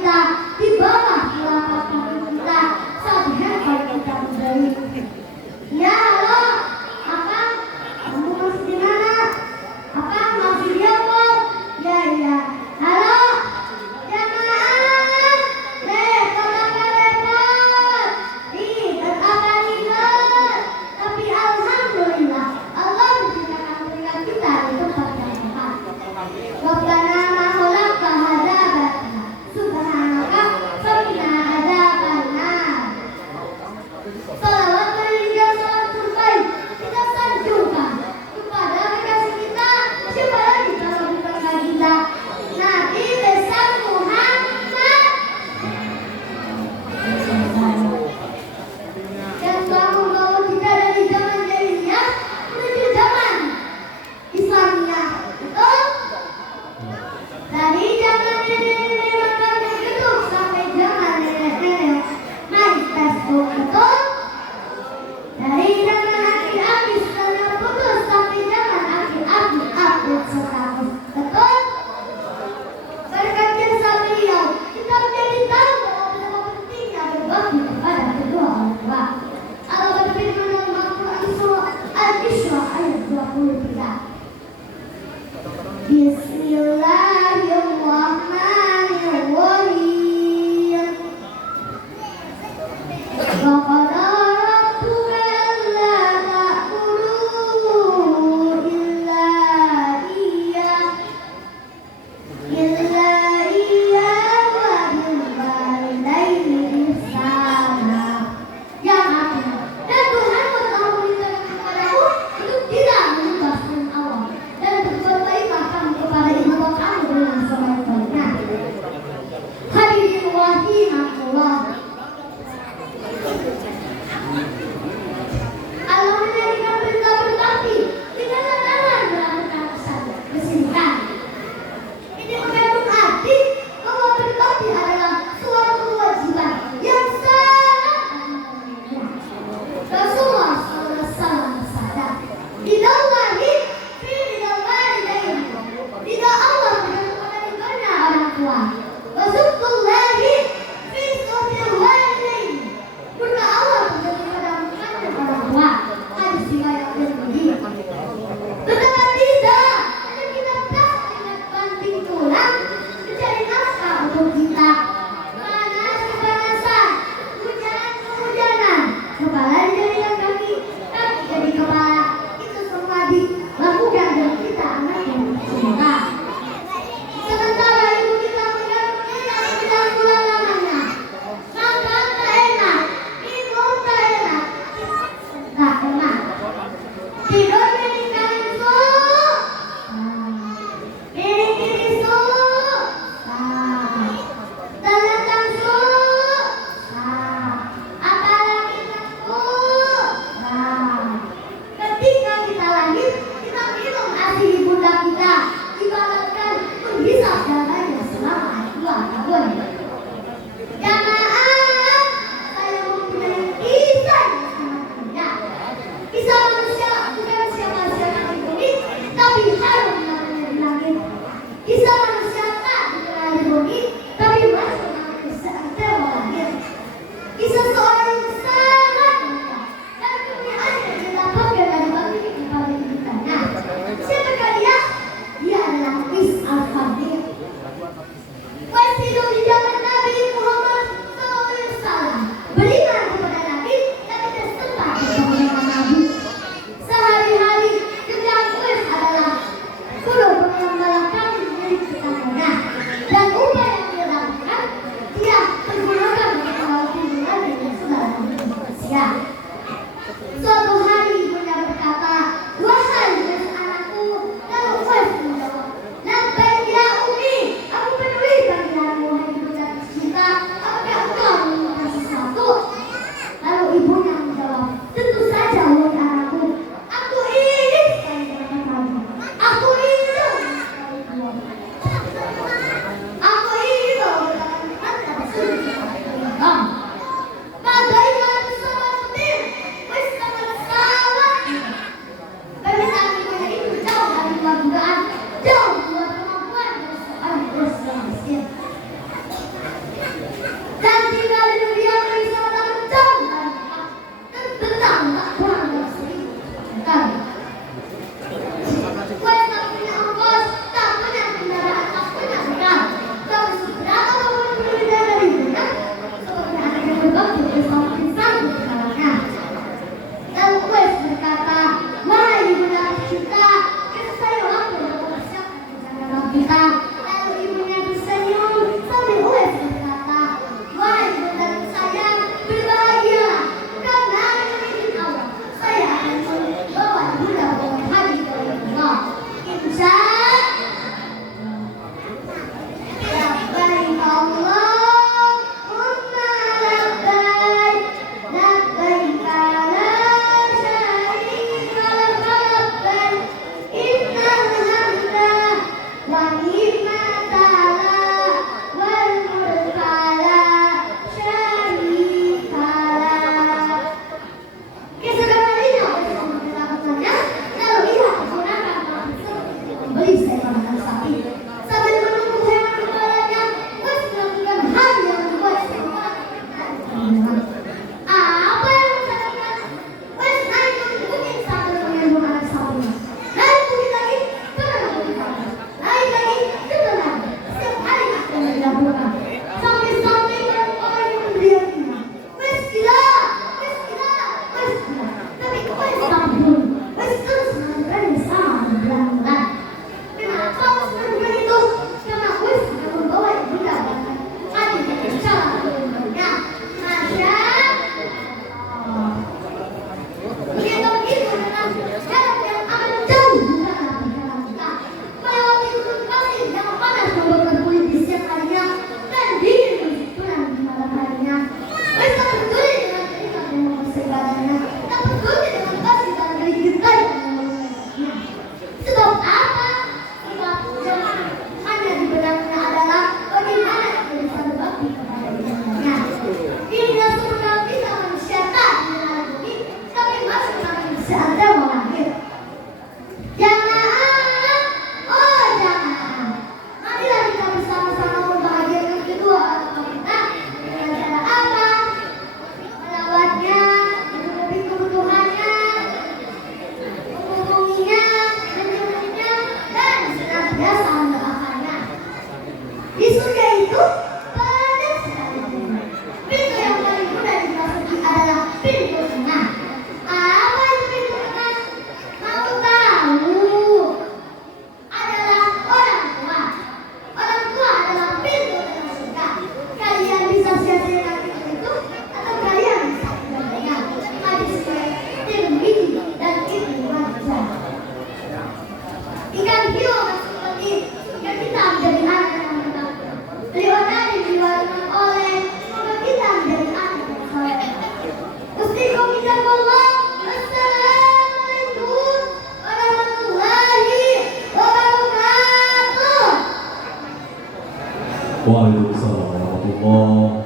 kita, di bawah telapak kaki kita, satu handphone kita berdiri. Ya halo, Akang, kamu masih di mana? Akang masih video call? Ya. Halo, jamaah, repot apa repot? Ribet apa ribet? Tapi alhamdulillah, Allah menciptakan telinga kita di tempat yang tepat. Rabbana ma khalaqta hadza batila, subhanaka faqina adzabannar. Salawat beriringan salat terbaik kita sanjungkan kepada kekasih kita, siapa lagi kalau bukan kita, Nabi besar Muhammad yang telah membawa kita dari zaman jahiliyah menuju zaman Islamiyah. Betul? Dari zaman nenek-nenek makan di gedung sampai zaman nenek-nenek main Facebook. Betul? Dari zaman aki-aki setelah putus sampai zaman aki-aki update status. Betul? Berkat jasa beliau, kita menjadi tahu bahwa betapa pentingnya berbakti kepada kedua orang tua. Allah berfirman dalam Al-Quran surah Al-Isra ayat 23. Bismillahirrahmanirrahim. Wa qada rabbuka alla ta'budu illa iyyah wa bil walidaini ihsana. Yang artinya, dan Tuhanmu telah memerintahkan kepadamu untuk tidak menyembah selain Allah dan untuk berbaiklah kamu kepada ibu bapa kamu dengan sebaik-baiknya. Hadirin rahimakumullah. Allah menjadikan perintah berbakti dengan tangan melakukan kesehatan. Ini mengandung arti bahwa berbakti adalah suatu kewajiban yang sangat mulia. Rasulullah SAW bersabda, "Bidallahi fi bidal walidain." Ridha Allah dengan kepada ridhonya orang tua. Wa subtullahi fi subtil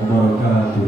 wabarakatuh.